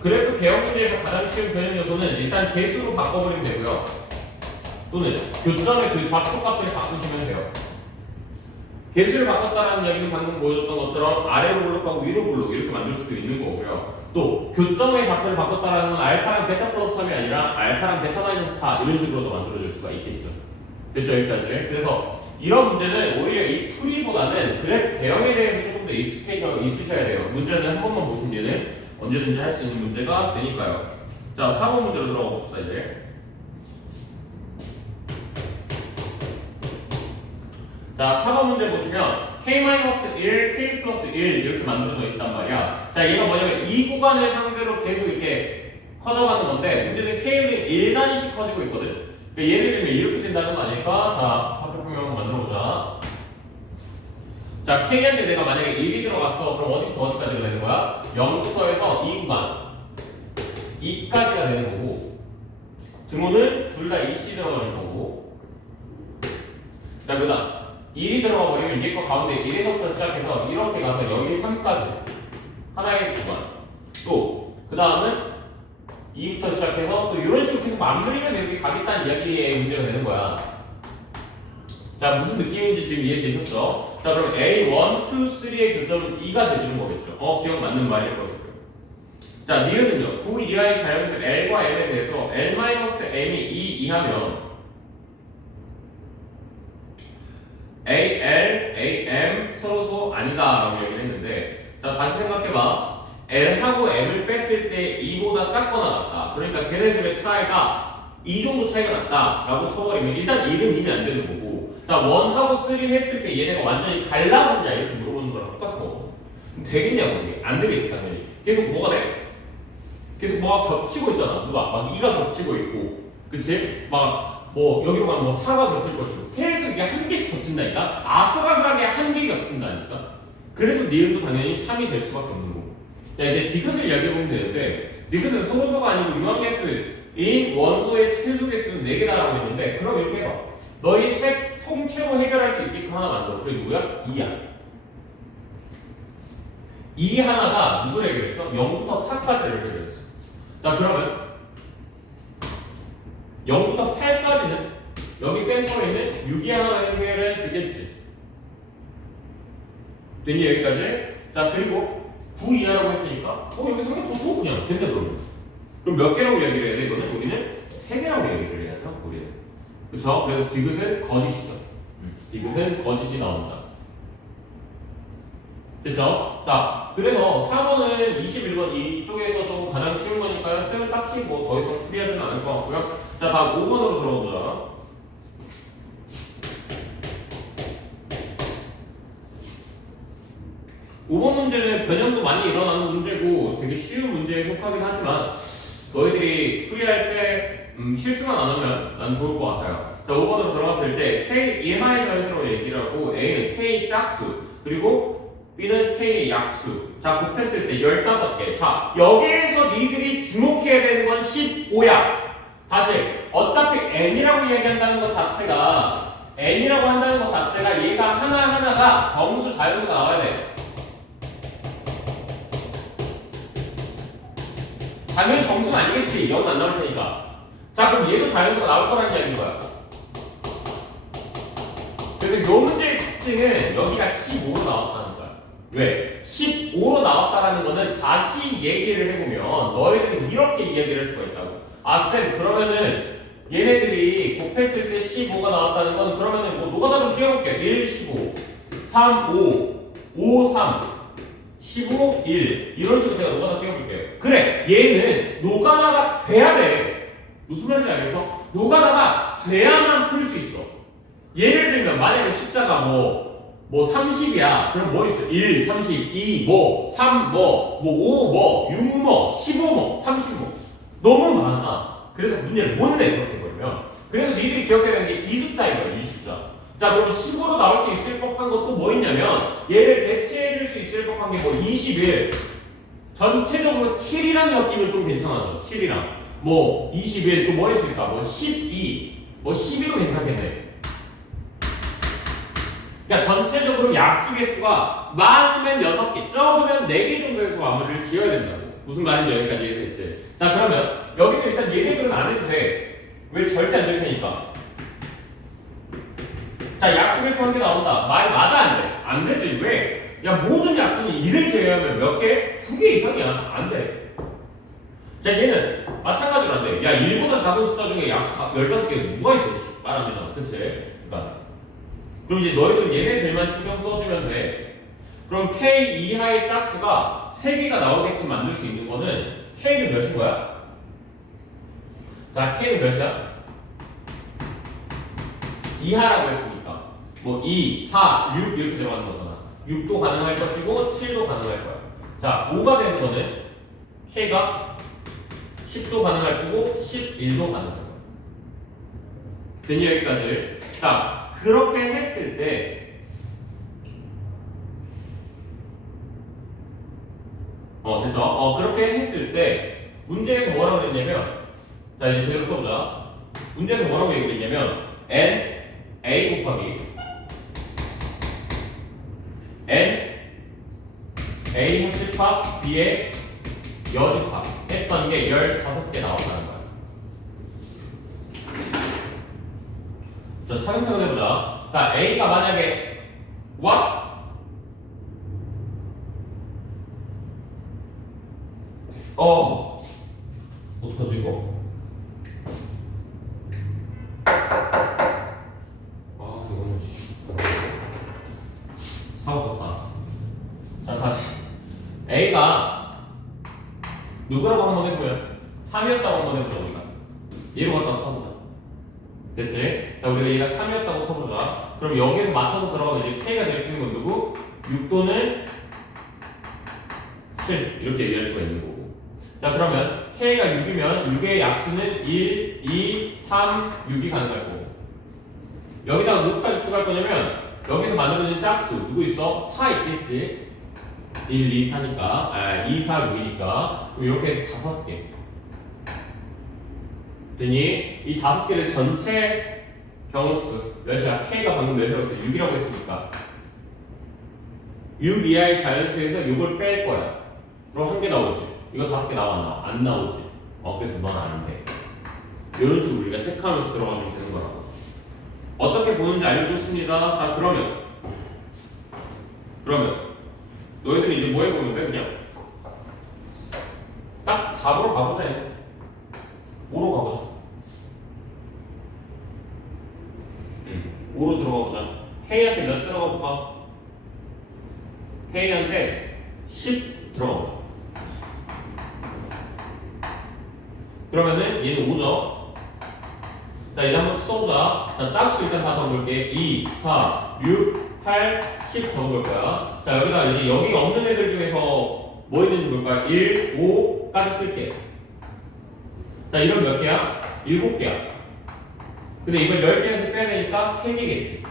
그래프 개형 문제에서 가장 쉬운 변형 요소는 일단 개수로 바꿔버리면 되고요. 또는 교점의 그 좌표값을 바꾸시면 돼요. 개수를 바꿨다는 이야기는 방금 보여줬던 것처럼 아래로 블록하고 위로 블록 이렇게 만들 수도 있는 거고요. 또 교점의 좌표를 바꿨다는 건 알파랑 베타 플러스 3이 아니라 알파랑 베타 마이너스 4 이런 식으로도 만들어질 수가 있겠죠. 됐죠? 여기까지. 그래서 이런 문제는 오히려 이 풀이보다는 그래프 개형에 대해서 조금 더 익숙해져 있으셔야 돼요. 문제는 한 번만 보시면 언제든지 할 수 있는 문제가 되니까요. 자, 4번 문제로 들어가 봅시다, 이제. 자, 4번 문제 보시면 K-1, K 플러스 1 이렇게 만들어져 있단 말이야. 자, 얘가 뭐냐면 이 구간을 상대로 계속 이렇게 커져가는 건데 문제는 K는 1단위씩 커지고 있거든. 그러니까 예를 들면 이렇게 된다는 거 아닐까? 자, 화표표명 한번 만들어보자. 자, K한테 내가 만약에 1이 들어갔어. 그럼 어디부터 어디까지가 되는 거야? 0부터 해서 이 구간 2까지가 되는 거고 등호는 둘 다 2C 들어가는 거고 자, 그 다음 1이 들어가 버리면 얘 거 가운데 1에서부터 시작해서 이렇게 가서 여기 3까지 하나의 구간 또 그 다음은 2부터 시작해서 또 이런 식으로 계속 만들면서 이렇게 가겠다는 이야기의 문제가 되는 거야. 자, 무슨 느낌인지 지금 이해되셨죠? 자, 그럼 A1, 2, 3의 교점은 2가 되주는 거겠죠? 기억 맞는 말일 것이고요. 자, 니은은요, 9 이하의 자연수 L과 M에 대해서 L-M이 2 이하면 AL, AM 서로서 아니다 라고 얘기를 했는데 자, 다시 생각해봐. L하고 M을 뺐을 때 2보다 작거나 같다. 그러니까 걔네들의 차이가 2 정도 차이가 났다 라고 쳐버리면 일단 1은 이미 안 되는 거고 자, 1하고 3 했을 때 얘네가 완전히 달라졌냐 이렇게 물어보는 거랑 똑같은 거거든. 되겠냐고 이게. 안 되겠지 당연히. 계속 뭐가 돼? 계속 뭐가 겹치고 있잖아. 누가? 막 2가 겹치고 있고 그치? 막 뭐 여기로 가면 뭐 4가 겹칠 것이고 계속 이게 한 개씩 겹친다니까? 아슬아슬하게 한 개 겹친다니까? 그래서 니은도 당연히 3이 될 수밖에 없는 거고 자, 이제 디귿을 이야기해보면 되는데 디귿은 소수가 아니고 유한개수인 원소의 최소 개수는 4개다라고 했는데 그럼 이렇게 해봐. 너희 셋 통째로 해결할 수 있게끔 하나 만들어. 그게 누구야? 2야. 2 하나가 누구를 해결했어? 0부터 4까지를 해결했어. 자, 그러면 0부터 8까지는 여기 센터에 있는 6이 하나가 해결해 주겠지. 됐니? 여기까지? 자, 그리고 9 이하라고 했으니까 여기 성격 좋고 그냥 된다 그러면. 그럼 몇 개라고 이야기를 해야 돼? 이거는 우리는 3개라고 이야기를 해야죠. 우리는. 그쵸? 그래서 디귿은 거짓이죠. 디귿은 거짓이 나온다. 됐죠? 자, 그래서 4번은 21번 이쪽에서도 가장 쉬운 거니까 쌤은 딱히 뭐 더 이상 풀이하지는 않을 것 같고요. 자, 다음 5번으로 들어가보자. 5번 문제는 변형도 많이 일어나는 문제고 되게 쉬운 문제에 속하긴 하지만 너희들이 풀이할 때 실수만 안 하면 난 좋을 것 같아요. 자, 5번으로 들어갔을 때 K 이하의 자연수라고 얘기를 하고 A는 K 짝수 그리고 B는 K 약수. 자, 곱했을 때 15개. 자, 여기에서 니들이 주목해야 되는 건 15야. 다시 어차피 N이라고 이야기한다는 것 자체가 N이라고 한다는 것 자체가 얘가 하나하나가 정수 자연수가 나와야 돼. 당연히 정수는 아니겠지. 0은 안 나올 테니까. 자, 그럼 얘도 자연수가 나올 거라는 이야기인 거야. 그래서 요 문제의 특징은 여기가 15로 나왔다는 거야. 왜? 15로 나왔다라는 거는 다시 얘기를 해보면 너희들이 이렇게 이야기를 할 수가 있다고. 아, 쌤, 그러면은 얘네들이 곱했을 때 15가 나왔다는 건 그러면은 뭐 노가다 좀 띄워볼게. 1, 15, 3, 5, 5, 3, 15, 1 이런 식으로 제가 노가다 띄워볼게요. 그래, 얘는 노가다가 돼야 돼. 무슨 말인지 알겠어? 노가다가 돼야만 풀 수 있어. 예를 들면 만약에 숫자가 뭐 30이야. 그럼 뭐 있어? 1, 30, 2, 3, 5, 6, 15, 30 너무 많아. 그래서 문제를 못 내, 그렇게 보면. 그래서 니들이 기억해야 되는 게 이 숫자인 거야, 이 숫자. 자, 그럼 10으로 나올 수 있을 법한 것도 뭐 있냐면 얘를 대체해 줄 수 있을 법한 게 뭐 21. 전체적으로 7이랑 엮이면 좀 괜찮아져. 7이랑. 뭐 21, 또 뭐 있을까? 뭐 12, 뭐 12도 괜찮겠네. 그러니까 전체적으로 약수의 수가 많으면 6개, 적으면 4개 정도에서 마무리를 지어야 된다고. 무슨 말인지 여기까지 이해됐지? 자, 그러면 여기서 일단 얘네들은 안 해도 돼. 왜? 절대 안 될 테니까. 자, 약수의 수 한 개 나온다. 말 맞아, 안 돼? 안 되지. 왜? 야, 모든 약수는 1을 제외하면 몇 개? 2개 이상이야. 안 돼. 자, 얘는 마찬가지로 안 돼. 야, 1보다 작은 숫자 중에 약수 15개 누가 있어? 말 안 되잖아. 그치? 그러니까 그럼 이제 너희들은 얘네들만 신경 써주면 돼. 그럼 K 이하의 짝수가 3개가 나오게끔 만들 수 있는 거는 K는 몇인 거야? 자, K는 몇이야? 이하라고 했으니까 뭐 2, 4, 6 이렇게 들어가는 거잖아. 6도 가능할 것이고 7도 가능할 거야. 자, 5가 되는 거는 K가 10도 가능할 거고 11도 가능할 거야. 됐니 여기까지? 자, 그렇게 했을 때 됐죠? 그렇게 했을 때 문제에서 뭐라고 그랬냐면 자, 이제 제대로 써보자. 문제에서 뭐라고 얘기했냐면 n a 곱하기 n a 합집합 b의 여집합 했던 게 15개 나왔다는 거야. 자, 차근차근 해보자. 자, A가 만약에 what? 어떡하지 이거? 이거는 사고쳤다. 자, 다시 A가 누구라고 한번 해보면 3이었다고 한번 해보자. 우리가 얘로 갖다가 쳐보자. 됐지? 자, 우리가 얘가 3이었다고 쳐보자. 그럼 여기에서 맞춰서 들어가면 이제 K가 될 수 있는 건 누구? 6도는 7 이렇게 얘기할 수가 있는 거고. 자, 그러면 K가 6이면 6의 약수는 1, 2, 3, 6이 가능할 거고. 여기다가 누구까지 추가할 거냐면 여기서 만들어진 짝수 누구 있어? 4 있겠지? 1, 2, 4니까 2, 4, 6이니까 이렇게 해서 5개. 됐니? 이 5개를 전체 경우수 몇이야? K가 방금 몇이라고 했어요? 6이라고 했으니까 6 이하의 자연수에서 6을 뺄 거야. 그럼 한 개 나오지. 이거 5개 나와? 안 나오지. 그래서 넌 안 돼. 이런 식으로 우리가 체크하면서 들어가면 되는 거라고. 어떻게 보는지 알려줬습니다. 자, 그러면 너희들이 이제 뭐 해보면 돼? 그냥 딱 4으로 가보자. 5로 가보자. 5로 들어가 보자. K한테 몇 들어가 볼까? K한테 10 들어가 보자. 그러면은 얘는 5죠. 자, 이제 한번 써보자. 자, 짝수 일단 다 적어볼게. 2, 4, 6, 8, 10 적어볼 거야. 자, 여기다 이제 여기가 없는 애들 중에서 뭐 있는지 볼까요? 1, 5까지 쓸게. 자, 이런 몇 개야? 7개야. 근데 이걸 10개에서 빼야 되니까 3개겠지.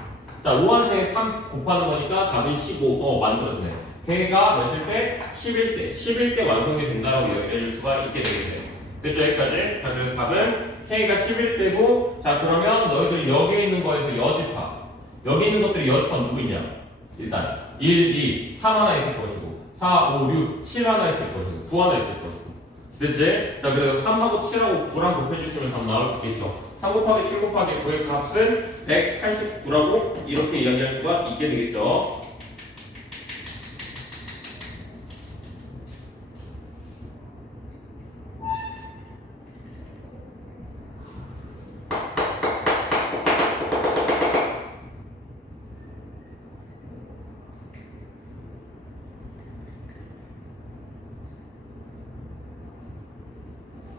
자, 5한테 3 곱하는 거니까 답은 15. 만들어주네. 걔가 몇일 때? 11대. 11대 완성이 된다라고 얘기해줄 수가 있게 되겠네. 됐죠? 여기까지. 자, 그래서 답은 K가 11대고, 자, 그러면 너희들이 여기에 있는 거에서 여집합. 여기 있는 것들이 여집합 누구 있냐? 일단 1, 2, 3 하나 있을 것이고 4, 5, 6, 7 하나 있을 것이고 9 하나 있을 것이고. 됐지? 자, 그래서 3하고 7하고 9랑 곱해주시면 답 나올 수 있겠죠. 3 곱하기 7 곱하기 9의 값은 189라고 이렇게 이야기할 수가 있게 되겠죠.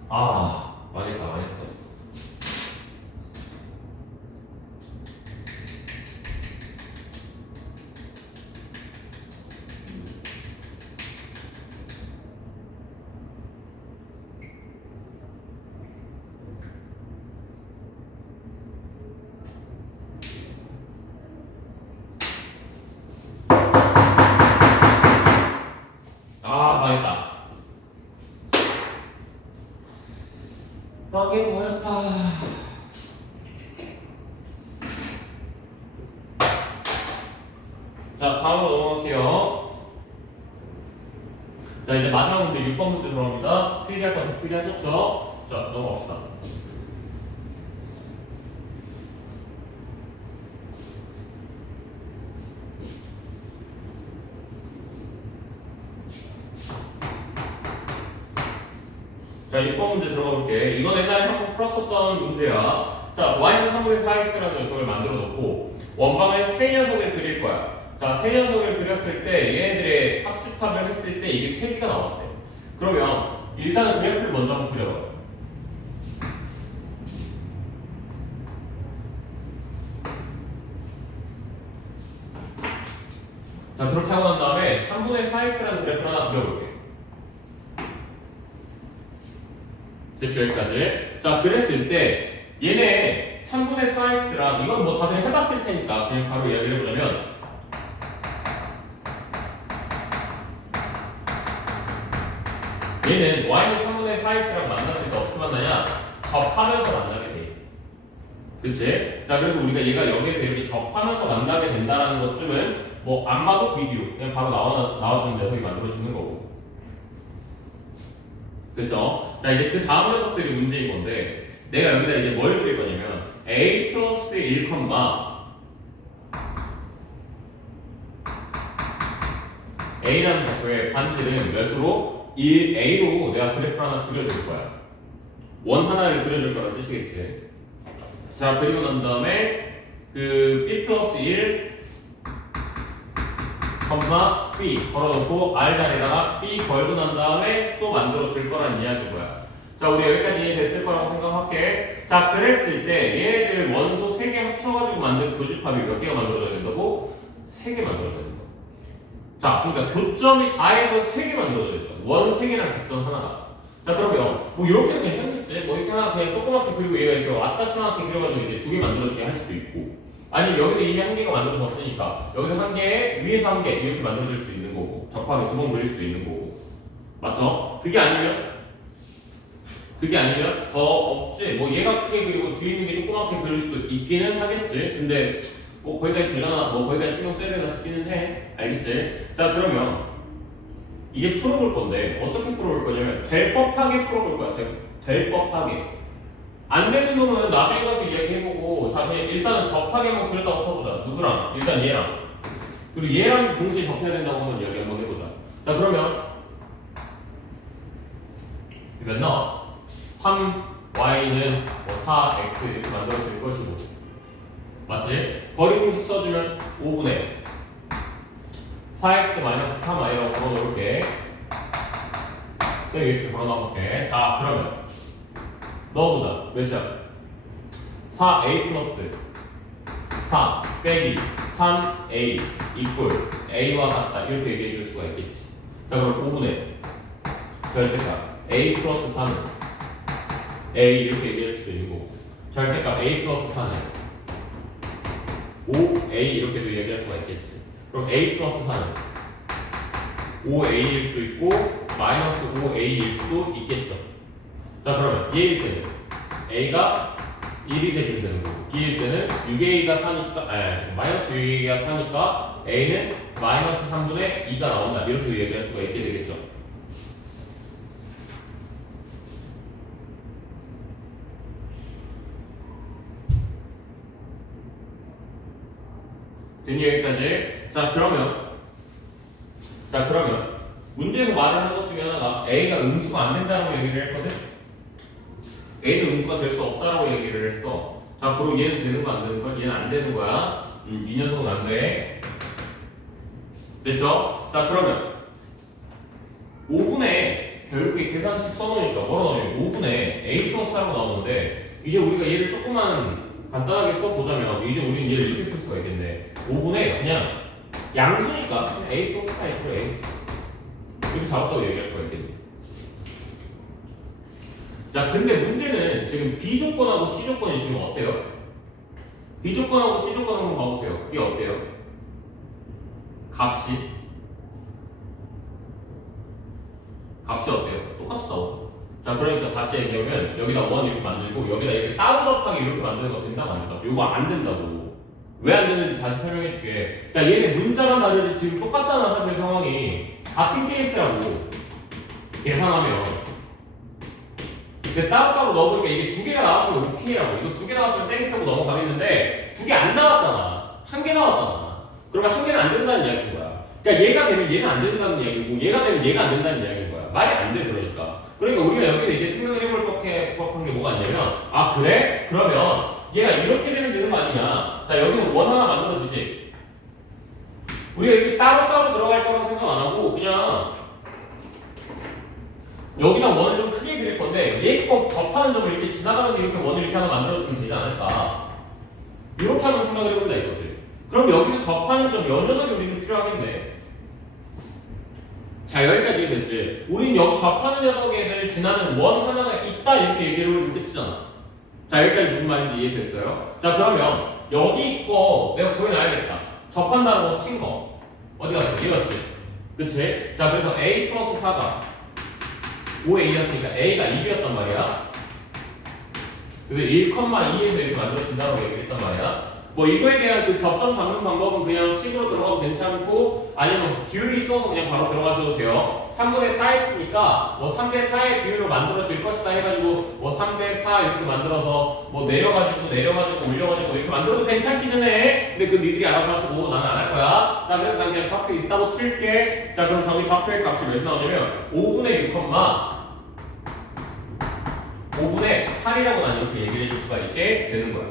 아, 망했다, 망했어. 아, 망했다. 망해버렸다. 자, 다음으로 넘어갈게요. 자, 이제 마지막 문제 6번 문제 들어갑니다. 필기할 거 다 필기하셨죠? 자, 넘어갑시다. 자, 6번 문제 들어가 볼게. 이건 옛날에 한번 풀었었던 문제야. 자, y는 3분의 4x라는 녀석을 만들어 놓고 원방을 세 녀석을 그릴 거야. 자, 세 녀석을 그렸을 때 얘네들의 합집합을 했을 때 이게 3개가 나왔대. 그러면 일단은 그래프를 먼저 한번 그려봐요. 자, 그렇게 하고 난 다음에 3분의 4x라는 그래프를 하나 그려볼게. 됐죠, 여기까지. 자, 그랬을 때 얘네 3분의 4x랑 이건 뭐 다들 해봤을 테니까 그냥 바로 이야기를 해보자면 얘는 y는 3분의 4x랑 만났을 때 어떻게 만나냐? 접하면서 만나게 돼 있어. 그치? 자, 그래서 우리가 얘가 여기에서 이렇게 접하면서 만나게 된다는 것쯤은 뭐 안 봐도 비디오 그냥 바로 나와주는 녀석이 만들어지는 거고. 그쵸? 자, 이제 그 다음 녀석들이 문제인 건데 내가 여기다 이제 뭘 그릴 거냐면 a 플러스 1, a라는 좌표의 반지는 몇으로? 1a로 내가 그래프 하나 그려줄 거야. 원 하나를 그려줄 거란 뜻이겠지. 자, 그리고 난 다음에 그 b 플러스 1, b 걸어놓고 r 자리에다가 b 걸고 난 다음에 또 만들어 줄 거란 이야기인 거야. 자, 우리 여기까지 이해됐을 거라고 생각할게. 자, 그랬을 때 얘네들 원소 3개 합쳐가지고 만든 교집합이 몇 개가 만들어져야 된다고? 3개 만들어져야 된다. 자, 그러니까 교점이 다해서 3개 만들어져야 된다. 원 3개랑 직선 하나가. 자, 그러면 뭐 이렇게는 괜찮겠지? 뭐 이렇게 하나 그냥 조그맣게 그리고 얘가 이렇게 왔다 스마트하게 그려가지고 이제 2개 만들어지게 할 수도 있고, 아니면 여기서 이미 1개가 만들어졌으니까 여기서 1개, 위에서 1개 이렇게 만들어질 수도 있는 거고, 접하게 2번 그릴 수도 있는 거고, 맞죠? 그게 아니면 더 없지. 뭐 얘가 크게 그리고 뒤에 있는 게 조그맣게 그릴 수도 있기는 하겠지. 근데 뭐 거기까지 되려나, 뭐 거기까지 신경 써야 되나 싶기는 해. 알겠지? 자, 그러면 이제 풀어볼 건데 어떻게 풀어볼 거냐면 될 법하게 풀어볼 거야. 될 법하게. 안 되는 놈은 나중에 가서 이야기해보고, 자, 그냥 일단은 접하게 한번 그렸다고 쳐보자. 누구랑? 일단 얘랑. 그리고 얘랑 동시에 접해야 된다고 한번 이야기 한번 해보자. 자, 그러면 몇 나와? 3y는 뭐 4x 이렇게 만들어질 것이고, 맞지? 거리 공식 써주면 5분의 4x-3y라고 걸어놓을게. 이렇게 걸어놔볼게. 자, 그러면 넣어보자. 몇이야? 4a 플러스 4 빼기 3a 이퀄 a와 같다. 이렇게 얘기해 줄 수가 있겠지. 자, 그럼 5분의 절대값 a 플러스 3은 a 이렇게 얘기할 수도 있는 거고, 절대값 a 플러스 4는 5a 이렇게도 얘기할 수가 있겠지. 그럼 a 플러스 4는 5a일 수도 있고 마이너스 5a일 수도 있겠죠. 자, 그러면 얘일 때는 a가 1이 돼준다는 거고, 2일 때는 6a가 4니까 마이너스 6a가 4니까 a는 마이너스 3분의 2가 나온다. 이렇게 얘기할 수가 있게 되겠죠. 됐니, 여기까지? 자, 그러면 문제에서 말을 하는 것 중에 하나가 A가 음수가 안 된다고 얘기를 했거든? A는 음수가 될 수 없다라고 얘기를 했어. 자, 그리고 얘는 되는 거 안 되는 거야? 얘는 안 되는 거야. 이 녀석은 안 돼. 됐죠? 자, 그러면 5분의 결국에 계산식 써놓으니까 뭐라 나오냐면 5분의 a 플러스 4로 나오는데 이제 우리가 얘를 조금만 간단하게 써보자면 이제 우리는 얘를 이렇게 쓸 수가 있겠네. 5분의 그냥 양수니까 그냥 a 플러스 4 이렇게 a 이렇게 잡았다고 얘기할 수가 있겠네. 자, 근데 문제는 지금 B조건하고 C조건이 지금 어때요? B조건하고 C조건 한번 봐보세요. 그게 어때요? 값이 어때요? 똑같이 나오죠. 자, 그러니까 다시 얘기하면 여기다 원 이렇게 만들고 여기다 이렇게 따로 접하게 이렇게 만드는 거 된다, 안 된다? 요거 안 된다고. 왜 안 되는지 다시 설명해 줄게. 자, 얘네 문자만 다르지 지금 똑같잖아, 사실 상황이. 같은 케이스라고. 계산하면. 근데 따로따로 넣어보니까 이게 두 개가 나왔으면 오케이라고. 이거 두 개 나왔으면 땡큐하고 넘어가겠는데 두 개 안 나왔잖아. 한 개 나왔잖아. 그러면 한 개는 안 된다는 이야기인 거야. 그러니까 얘가 되면 얘는 안 된다는 이야기고 얘가 되면 얘가 안 된다는 이야기인 거야. 말이 안 돼, 그러니까. 그러니까 우리가 여기서 이제 생각을 해볼 법한 게 뭐가 있냐면, 아, 그래? 그러면 얘가 이렇게 되는 거 아니냐. 자, 여기서 원 하나 만들어주지. 우리가 이렇게 따로따로 들어갈 거라고 생각 안 하고 그냥 여기다 원을 좀 크게 그릴 건데 얘 거 접하는 점을 이렇게 지나가면서 이렇게 원을 이렇게 하나 만들어주면 되지 않을까. 이렇게 한번 생각을 해본다 이거지. 그럼 여기서 접하는 점 요 녀석이 우리는 필요하겠네. 자, 여기까지 됐지. 우린 여기 접하는 녀석에 지나는 원 하나가 있다 이렇게 얘기를 하면 끝이잖아. 자, 여기까지 무슨 말인지 이해됐어요? 자, 그러면 여기 거 내가 구해놔야겠다. 접한다는 거 친 거 어디 갔어? 이거지. 그치? 자, 그래서 a 플러스 4가 5a였으니까 a가 2였단 말이야. 그래서 1,2에서 이렇게 만들어진다고 얘기했단 말이야. 뭐 이거에 대한 그 접점 잡는 방법은 그냥 식으로 들어가도 괜찮고 아니면 기울기 써서 그냥 바로 들어가셔도 돼요. 3분의 4x니까 뭐 3대 4의 비율로 만들어질 것이다 해가지고 뭐 3대 4 이렇게 만들어서 뭐 내려가지고 올려가지고 이렇게 만들어도 괜찮기는 해. 근데 그 니들이 알아서 하시고 나는 안 할 거야. 자, 그래서 난 그냥 좌표 있다고 칠게. 자, 그럼 저기 좌표의 값이 몇이 나오냐면 5분의 5분의 8이라고 난 이렇게 얘기를 해줄 수가 있게 되는 거야.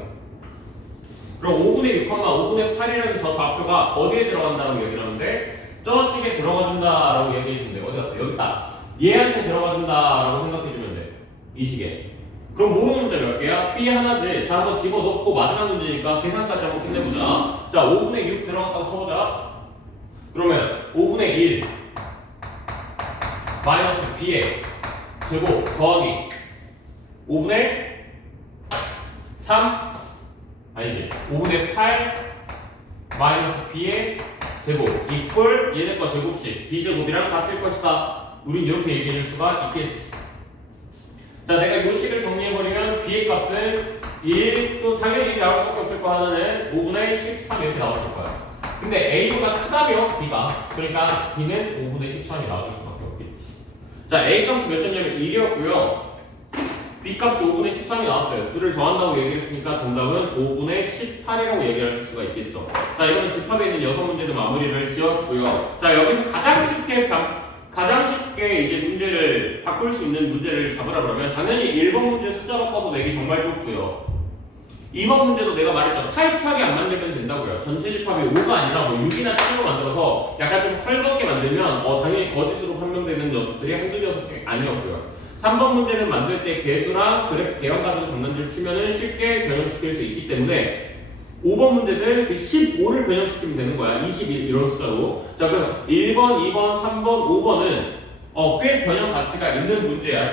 그럼 5분의 6, 5분의 8이라는 저 좌표가 어디에 들어간다고 얘기를 하는데 저 식에 들어가준다라고 얘기해주면 돼. 어디 갔어? 여기 있다. 얘한테 들어가준다라고 생각해주면 돼. 이 식에. 그럼 모르는 문제 몇 개야? B 하나지. 자, 한번 집어넣고 마지막 문제니까 계산까지 한번 끝내보자. 자, 5분의 6 들어갔다고 쳐보자. 그러면 5분의 1 마이너스 B의 제곱 더하기 5분의 3 아니지 5분의 8 마이너스 b의 제곱 이퀄 얘네 거 제곱식 b제곱이랑 같을 것이다. 우린 이렇게 얘기해 줄 수가 있겠지. 자, 내가 이 식을 정리해버리면 b의 값은 1, 또 당연히 나올 수밖에 없을 거 하나는 5분의 13 이렇게 나왔을 거야. 근데 a보다 크다며 b가, 그러니까 b는 5분의 13이 나와줄 수밖에 없겠지. 자, a 값이 몇이었냐면 1이었고요 b 값이 5분의 13이 나왔어요. 둘을 더한다고 얘기했으니까 정답은 5분의 18이라고 얘기할 수가 있겠죠. 자, 이거는 집합에 있는 6문제도 마무리를 지었고요. 자, 여기서 가장 쉽게 이제 문제를 바꿀 수 있는 문제를 잡으라 그러면 당연히 1번 문제 숫자 바꿔서 내기 정말 좋고요. 2번 문제도 내가 말했죠. 타이트하게 안 만들면 된다고요. 전체 집합이 5가 아니라 뭐 6이나 7로 만들어서 약간 좀 헐겁게 만들면 당연히 거짓으로 판명되는 녀석들이 한두 녀석 아니었고요. 3번 문제는 만들 때 개수나 그래프 개형 가지고 장난질 치면은 쉽게 변형시킬 수 있기 때문에 5번 문제는 그 15를 변형시키면 되는 거야. 21 이런 숫자로. 자, 그래서 1번, 2번, 3번, 5번은 꽤 변형 가치가 있는 문제야.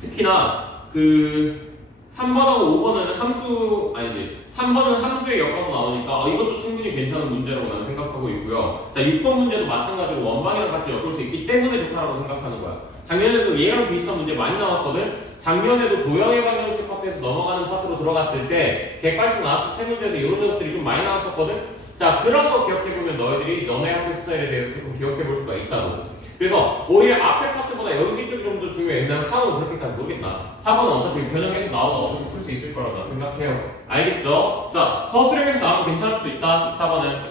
특히나 그 3번하고 5번은 함수 아니지 3번은 함수에 엮어서 나오니까 이것도 충분히 괜찮은 문제라고 나는 생각하고 있고요. 자, 6번 문제도 마찬가지로 원방이랑 같이 엮을 수 있기 때문에 좋다라고 생각하는 거야. 작년에도 얘랑 비슷한 문제 많이 나왔거든. 작년에도 도형의 방정식 파트에서 넘어가는 파트로 들어갔을 때 객관식 나왔을 때 문제에서 이런 녀석들이 좀 많이 나왔었거든. 자, 그런 거 기억해보면 너희들이 너네 학교 스타일에 대해서 조금 기억해볼 수가 있다고. 그래서 오히려 앞에 파트보다 여기 쪽이 좀 더 중요해. 난 4번 그렇게까지 모르겠다. 4번은 어차피 변형해서 나와도 어차피 풀 수 있을 거라고 난 생각해요. 알겠죠? 자, 서술형에서 나오면 괜찮을 수도 있다. 4번은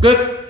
끝!